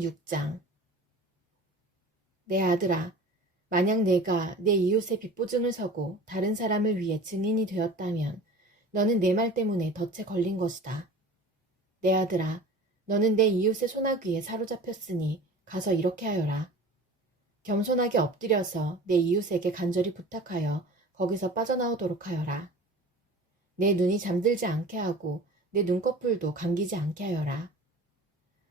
6장. 내 아들아, 만약 내가 내 이웃의 빚보증을 서고 다른 사람을 위해 증인이 되었다면 너는 내 말 때문에 덫에 걸린 것이다. 내 아들아, 너는 내 이웃의 소나귀에 사로잡혔으니 가서 이렇게 하여라. 겸손하게 엎드려서 내 이웃에게 간절히 부탁하여 거기서 빠져나오도록 하여라. 내 눈이 잠들지 않게 하고 내 눈꺼풀도 감기지 않게 하여라.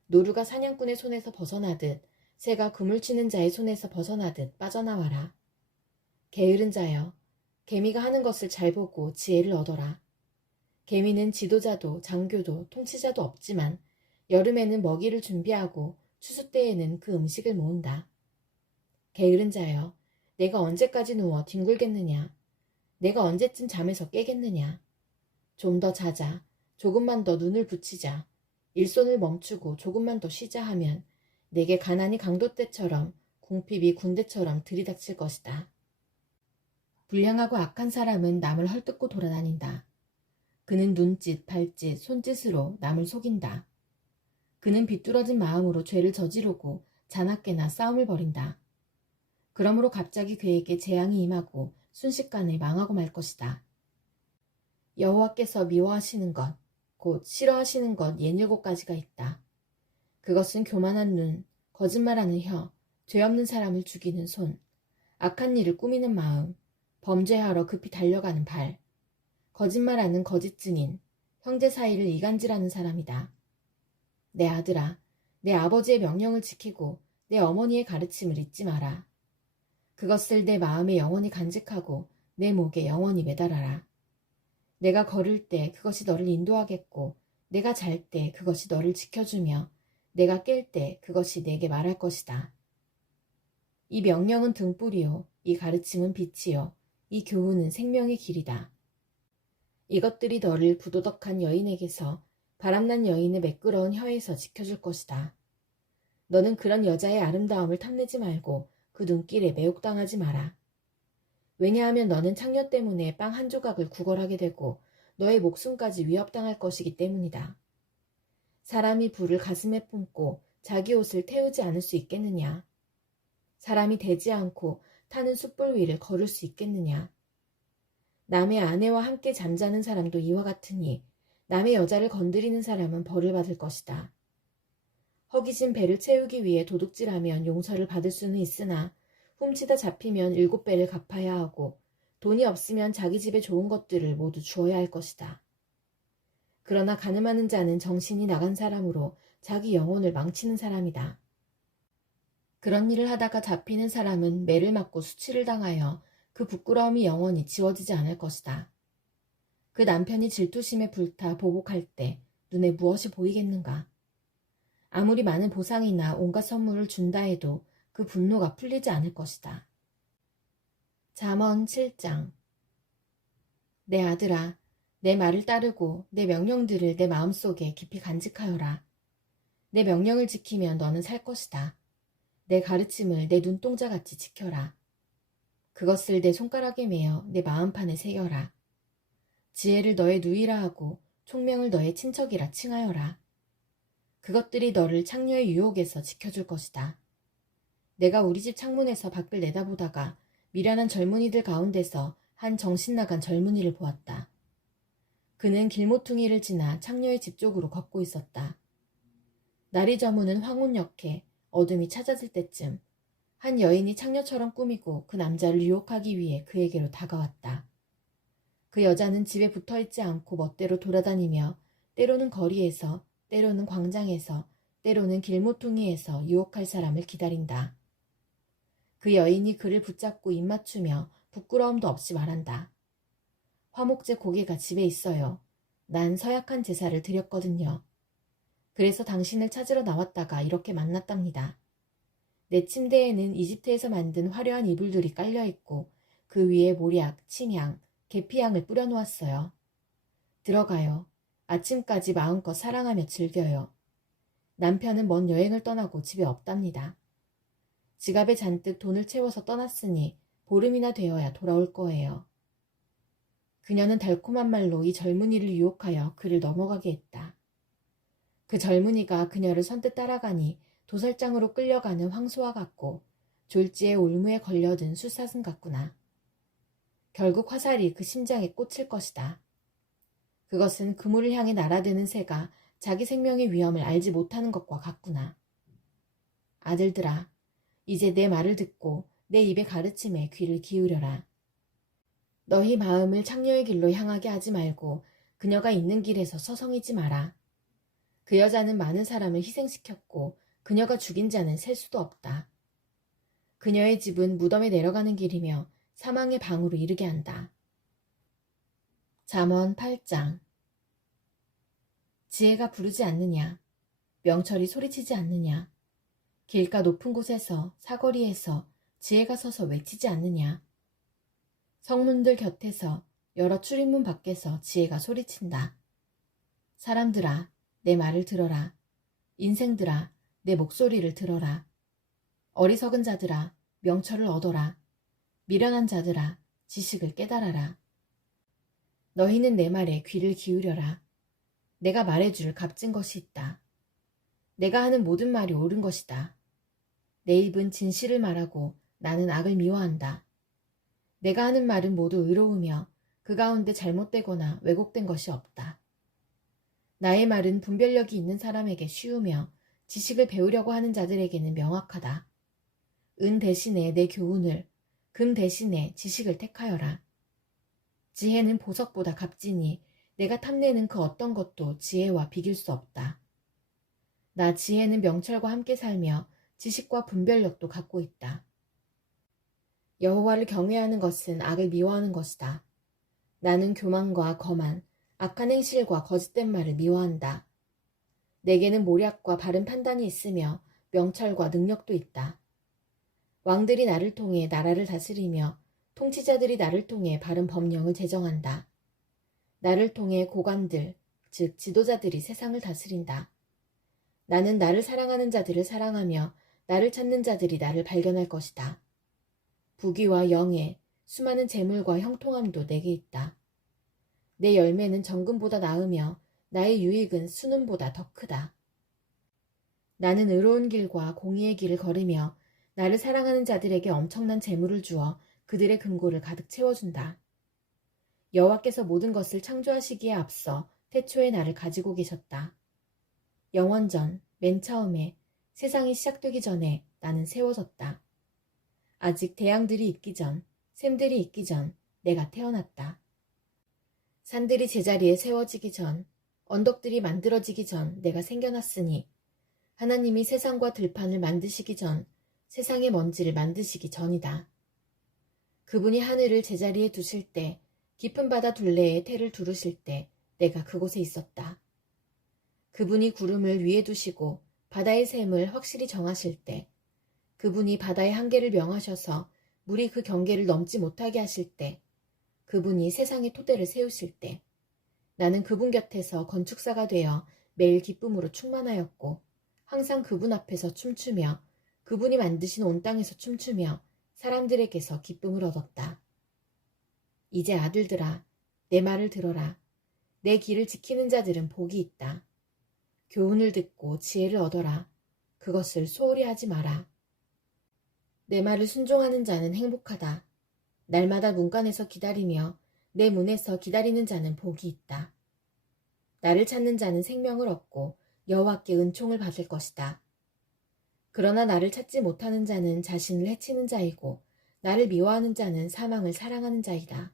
노루가 사냥꾼의 손에서 벗어나듯 새가 그물 치는 자의 손에서 벗어나듯 빠져나와라. 게으른 자여, 개미가 하는 것을 잘 보고 지혜를 얻어라. 개미는 지도자도 장교도 통치자도 없지만 여름에는 먹이를 준비하고 추수 때에는 그 음식을 모은다. 게으른 자여, 내가 언제까지 누워 뒹굴겠느냐? 내가 언제쯤 잠에서 깨겠느냐? 좀 더 자자, 조금만 더 눈을 붙이자, 일손을 멈추고 조금만 더 쉬자 하면 내게 가난이 강도 때처럼 궁핍이 군대처럼 들이닥칠 것이다. 불량하고 악한 사람은 남을 헐뜯고 돌아다닌다. 그는 눈짓, 발짓, 손짓으로 남을 속인다. 그는 비뚤어진 마음으로 죄를 저지르고 자나깨나 싸움을 벌인다. 그러므로 갑자기 그에게 재앙이 임하고 순식간에 망하고 말 것이다. 여호와께서 미워하시는 것, 곧 싫어하시는 것 67가지가 있다. 그것은 교만한 눈, 거짓말하는 혀, 죄 없는 사람을 죽이는 손, 악한 일을 꾸미는 마음, 범죄하러 급히 달려가는 발, 거짓말하는 거짓 증인, 형제 사이를 이간질하는 사람이다. 내 아들아, 내 아버지의 명령을 지키고 내 어머니의 가르침을 잊지 마라. 그것을 내 마음에 영원히 간직하고 내 목에 영원히 매달아라. 내가 걸을 때 그것이 너를 인도하겠고 내가 잘 때 그것이 너를 지켜주며 내가 깰 때 그것이 내게 말할 것이다. 이 명령은 등불이요, 이 가르침은 빛이요, 이 교훈은 생명의 길이다. 이것들이 너를 부도덕한 여인에게서 바람난 여인의 매끄러운 혀에서 지켜줄 것이다. 너는 그런 여자의 아름다움을 탐내지 말고 그 눈길에 매혹당하지 마라. 왜냐하면 너는 창녀 때문에 빵 한 조각을 구걸하게 되고 너의 목숨까지 위협당할 것이기 때문이다. 사람이 불을 가슴에 품고 자기 옷을 태우지 않을 수 있겠느냐? 사람이 되지 않고 타는 숯불 위를 걸을 수 있겠느냐? 남의 아내와 함께 잠자는 사람도 이와 같으니 남의 여자를 건드리는 사람은 벌을 받을 것이다. 허기진 배를 채우기 위해 도둑질하면 용서를 받을 수는 있으나 훔치다 잡히면 7배를 갚아야 하고 돈이 없으면 자기 집에 좋은 것들을 모두 주어야 할 것이다. 그러나 가늠하는 자는 정신이 나간 사람으로 자기 영혼을 망치는 사람이다. 그런 일을 하다가 잡히는 사람은 매를 맞고 수치를 당하여 그 부끄러움이 영원히 지워지지 않을 것이다. 그 남편이 질투심에 불타 보복할 때 눈에 무엇이 보이겠는가? 아무리 많은 보상이나 온갖 선물을 준다 해도 그 분노가 풀리지 않을 것이다. 잠언 7장. 내 아들아, 내 말을 따르고 내 명령들을 내 마음속에 깊이 간직하여라. 내 명령을 지키면 너는 살 것이다. 내 가르침을 내 눈동자같이 지켜라. 그것을 내 손가락에 매어 내 마음판에 새겨라. 지혜를 너의 누이라 하고 총명을 너의 친척이라 칭하여라. 그것들이 너를 창녀의 유혹에서 지켜줄 것이다. 내가 우리 집 창문에서 밖을 내다보다가 미련한 젊은이들 가운데서 한 정신나간 젊은이를 보았다. 그는 길모퉁이를 지나 창녀의 집 쪽으로 걷고 있었다. 날이 저무는 황혼역에 어둠이 찾아들 때쯤 한 여인이 창녀처럼 꾸미고 그 남자를 유혹하기 위해 그에게로 다가왔다. 그 여자는 집에 붙어있지 않고 멋대로 돌아다니며 때로는 거리에서, 때로는 광장에서, 때로는 길모퉁이에서 유혹할 사람을 기다린다. 그 여인이 그를 붙잡고 입맞추며 부끄러움도 없이 말한다. 화목제 고개가 집에 있어요. 난 서약한 제사를 드렸거든요. 그래서 당신을 찾으러 나왔다가 이렇게 만났답니다. 내 침대에는 이집트에서 만든 화려한 이불들이 깔려있고 그 위에 모략, 침향, 계피향을 뿌려놓았어요. 들어가요. 아침까지 마음껏 사랑하며 즐겨요. 남편은 먼 여행을 떠나고 집에 없답니다. 지갑에 잔뜩 돈을 채워서 떠났으니 보름이나 되어야 돌아올 거예요. 그녀는 달콤한 말로 이 젊은이를 유혹하여 그를 넘어가게 했다. 그 젊은이가 그녀를 선뜻 따라가니 도살장으로 끌려가는 황소와 같고 졸지에 올무에 걸려든 숫사슴 같구나. 결국 화살이 그 심장에 꽂힐 것이다. 그것은 그물을 향해 날아드는 새가 자기 생명의 위험을 알지 못하는 것과 같구나. 아들들아, 이제 내 말을 듣고 내 입의 가르침에 귀를 기울여라. 너희 마음을 창녀의 길로 향하게 하지 말고 그녀가 있는 길에서 서성이지 마라. 그 여자는 많은 사람을 희생시켰고 그녀가 죽인 자는 셀 수도 없다. 그녀의 집은 무덤에 내려가는 길이며 사망의 방으로 이르게 한다. 잠언 8장. 지혜가 부르지 않느냐? 명철이 소리치지 않느냐? 길가 높은 곳에서 사거리에서 지혜가 서서 외치지 않느냐? 성문들 곁에서 여러 출입문 밖에서 지혜가 소리친다. 사람들아, 내 말을 들어라. 인생들아, 내 목소리를 들어라. 어리석은 자들아, 명철을 얻어라. 미련한 자들아, 지식을 깨달아라. 너희는 내 말에 귀를 기울여라. 내가 말해줄 값진 것이 있다. 내가 하는 모든 말이 옳은 것이다. 내 입은 진실을 말하고 나는 악을 미워한다. 내가 하는 말은 모두 의로우며 그 가운데 잘못되거나 왜곡된 것이 없다. 나의 말은 분별력이 있는 사람에게 쉬우며 지식을 배우려고 하는 자들에게는 명확하다. 은 대신에 내 교훈을, 금 대신에 지식을 택하여라. 지혜는 보석보다 값지니 내가 탐내는 그 어떤 것도 지혜와 비길 수 없다. 나 지혜는 명철과 함께 살며 지식과 분별력도 갖고 있다. 여호와를 경외하는 것은 악을 미워하는 것이다. 나는 교만과 거만, 악한 행실과 거짓된 말을 미워한다. 내게는 모략과 바른 판단이 있으며 명철과 능력도 있다. 왕들이 나를 통해 나라를 다스리며 통치자들이 나를 통해 바른 법령을 제정한다. 나를 통해 고관들, 즉 지도자들이 세상을 다스린다. 나는 나를 사랑하는 자들을 사랑하며 나를 찾는 자들이 나를 발견할 것이다. 부귀와 영예, 수많은 재물과 형통함도 내게 있다. 내 열매는 정금보다 나으며 나의 유익은 순음보다 더 크다. 나는 의로운 길과 공의의 길을 걸으며 나를 사랑하는 자들에게 엄청난 재물을 주어 그들의 금고를 가득 채워준다. 여호와께서 모든 것을 창조하시기에 앞서 태초에 나를 가지고 계셨다. 영원전, 맨 처음에, 세상이 시작되기 전에 나는 세워졌다. 아직 대양들이 있기 전, 샘들이 있기 전 내가 태어났다. 산들이 제자리에 세워지기 전, 언덕들이 만들어지기 전 내가 생겨났으니 하나님이 세상과 들판을 만드시기 전, 세상의 먼지를 만드시기 전이다. 그분이 하늘을 제자리에 두실 때, 깊은 바다 둘레에 태를 두르실 때 내가 그곳에 있었다. 그분이 구름을 위에 두시고 바다의 샘을 확실히 정하실 때, 그분이 바다의 한계를 명하셔서 물이 그 경계를 넘지 못하게 하실 때, 그분이 세상의 토대를 세우실 때, 나는 그분 곁에서 건축사가 되어 매일 기쁨으로 충만하였고 항상 그분 앞에서 춤추며 그분이 만드신 온 땅에서 춤추며 사람들에게서 기쁨을 얻었다. 이제 아들들아, 내 말을 들어라. 내 길을 지키는 자들은 복이 있다. 교훈을 듣고 지혜를 얻어라. 그것을 소홀히 하지 마라. 내 말을 순종하는 자는 행복하다. 날마다 문간에서 기다리며 내 문에서 기다리는 자는 복이 있다. 나를 찾는 자는 생명을 얻고 여호와께 은총을 받을 것이다. 그러나 나를 찾지 못하는 자는 자신을 해치는 자이고 나를 미워하는 자는 사망을 사랑하는 자이다.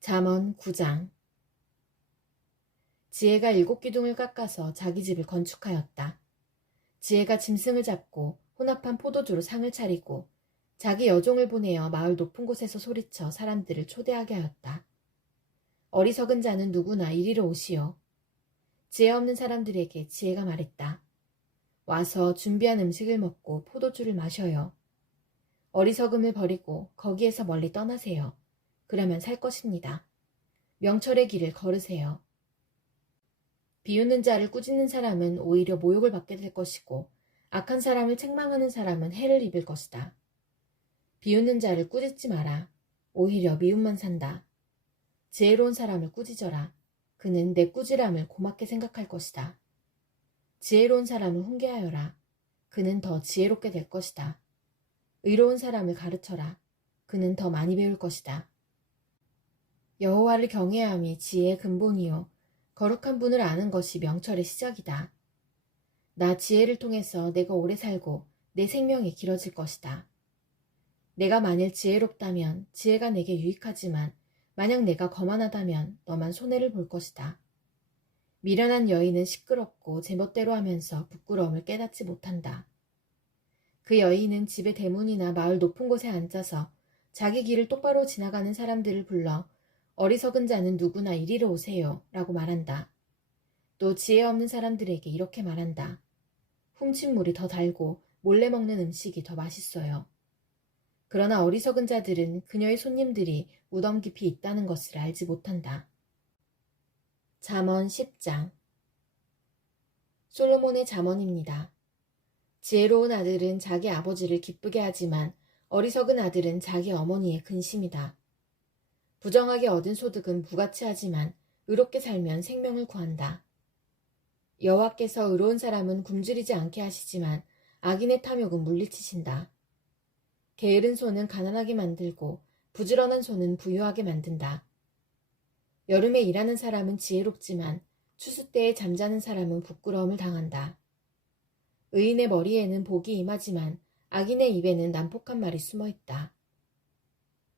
잠언 9장. 지혜가 7기둥을 깎아서 자기 집을 건축하였다. 지혜가 짐승을 잡고 혼합한 포도주로 상을 차리고 자기 여종을 보내어 마을 높은 곳에서 소리쳐 사람들을 초대하게 하였다. 어리석은 자는 누구나 이리로 오시오. 지혜 없는 사람들에게 지혜가 말했다. 와서 준비한 음식을 먹고 포도주를 마셔요. 어리석음을 버리고 거기에서 멀리 떠나세요. 그러면 살 것입니다. 명철의 길을 걸으세요. 비웃는 자를 꾸짖는 사람은 오히려 모욕을 받게 될 것이고 악한 사람을 책망하는 사람은 해를 입을 것이다. 비웃는 자를 꾸짖지 마라. 오히려 미움만 산다. 지혜로운 사람을 꾸짖어라. 그는 내 꾸지람을 고맙게 생각할 것이다. 지혜로운 사람을 훈계하여라. 그는 더 지혜롭게 될 것이다. 의로운 사람을 가르쳐라. 그는 더 많이 배울 것이다. 여호와를 경외함이 지혜의 근본이요 거룩한 분을 아는 것이 명철의 시작이다. 나 지혜를 통해서 내가 오래 살고 내 생명이 길어질 것이다. 내가 만일 지혜롭다면 지혜가 내게 유익하지만 만약 내가 거만하다면 너만 손해를 볼 것이다. 미련한 여인은 시끄럽고 제멋대로 하면서 부끄러움을 깨닫지 못한다. 그 여인은 집의 대문이나 마을 높은 곳에 앉아서 자기 길을 똑바로 지나가는 사람들을 불러 어리석은 자는 누구나 이리로 오세요 라고 말한다. 또 지혜 없는 사람들에게 이렇게 말한다. 훔친 물이 더 달고 몰래 먹는 음식이 더 맛있어요. 그러나 어리석은 자들은 그녀의 손님들이 무덤 깊이 있다는 것을 알지 못한다. 잠언 10장. 솔로몬의 잠언입니다. 지혜로운 아들은 자기 아버지를 기쁘게 하지만 어리석은 아들은 자기 어머니의 근심이다. 부정하게 얻은 소득은 부가치하지만 의롭게 살면 생명을 구한다. 여호와께서 의로운 사람은 굶주리지 않게 하시지만 악인의 탐욕은 물리치신다. 게으른 손은 가난하게 만들고 부지런한 손은 부유하게 만든다. 여름에 일하는 사람은 지혜롭지만 추수 때에 잠자는 사람은 부끄러움을 당한다. 의인의 머리에는 복이 임하지만 악인의 입에는 난폭한 말이 숨어 있다.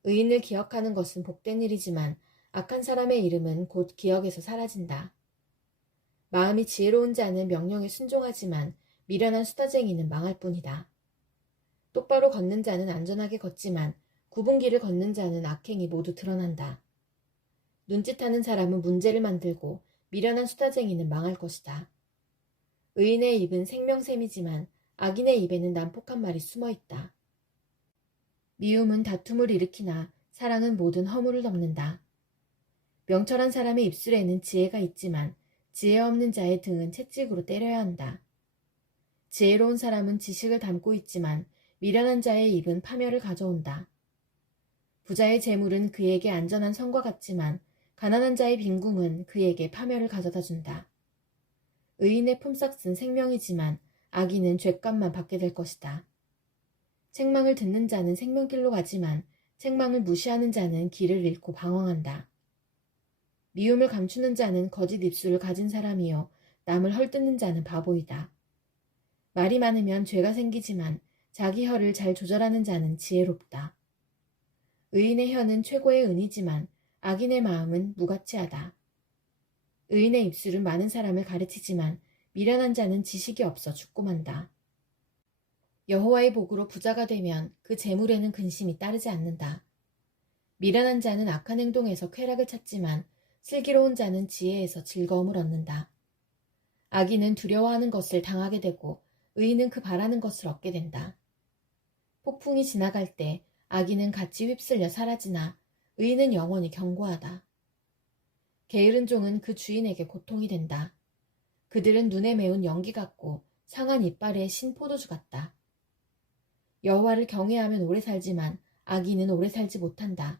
의인을 기억하는 것은 복된 일이지만 악한 사람의 이름은 곧 기억에서 사라진다. 마음이 지혜로운 자는 명령에 순종하지만 미련한 수다쟁이는 망할 뿐이다. 똑바로 걷는 자는 안전하게 걷지만 굽은 길을 걷는 자는 악행이 모두 드러난다. 눈짓하는 사람은 문제를 만들고 미련한 수다쟁이는 망할 것이다. 의인의 입은 생명샘이지만 악인의 입에는 난폭한 말이 숨어 있다. 미움은 다툼을 일으키나 사랑은 모든 허물을 덮는다. 명철한 사람의 입술에는 지혜가 있지만 지혜 없는 자의 등은 채찍으로 때려야 한다. 지혜로운 사람은 지식을 담고 있지만 미련한 자의 입은 파멸을 가져온다. 부자의 재물은 그에게 안전한 성과 같지만 가난한 자의 빈궁은 그에게 파멸을 가져다 준다. 의인의 품삯은 생명이지만 악인은 죗값만 받게 될 것이다. 책망을 듣는 자는 생명길로 가지만 책망을 무시하는 자는 길을 잃고 방황한다. 미움을 감추는 자는 거짓 입술을 가진 사람이요 남을 헐뜯는 자는 바보이다. 말이 많으면 죄가 생기지만 자기 혀를 잘 조절하는 자는 지혜롭다. 의인의 혀는 최고의 은이지만 악인의 마음은 무가치하다. 의인의 입술은 많은 사람을 가르치지만 미련한 자는 지식이 없어 죽고 만다. 여호와의 복으로 부자가 되면 그 재물에는 근심이 따르지 않는다. 미련한 자는 악한 행동에서 쾌락을 찾지만 슬기로운 자는 지혜에서 즐거움을 얻는다. 악인은 두려워하는 것을 당하게 되고 의인은 그 바라는 것을 얻게 된다. 폭풍이 지나갈 때 악인은 같이 휩쓸려 사라지나 의인은 영원히 견고하다. 게으른 종은 그 주인에게 고통이 된다. 그들은 눈에 매운 연기 같고 상한 이빨에 신 포도주 같다. 여호와를 경외하면 오래 살지만 악인은 오래 살지 못한다.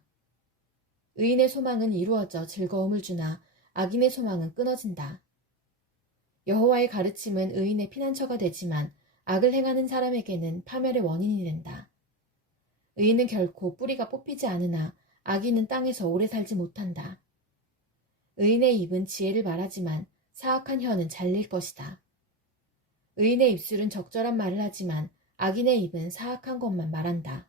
의인의 소망은 이루어져 즐거움을 주나 악인의 소망은 끊어진다. 여호와의 가르침은 의인의 피난처가 되지만 악을 행하는 사람에게는 파멸의 원인이 된다. 의인은 결코 뿌리가 뽑히지 않으나 악인은 땅에서 오래 살지 못한다. 의인의 입은 지혜를 말하지만 사악한 혀는 잘릴 것이다. 의인의 입술은 적절한 말을 하지만 악인의 입은 사악한 것만 말한다.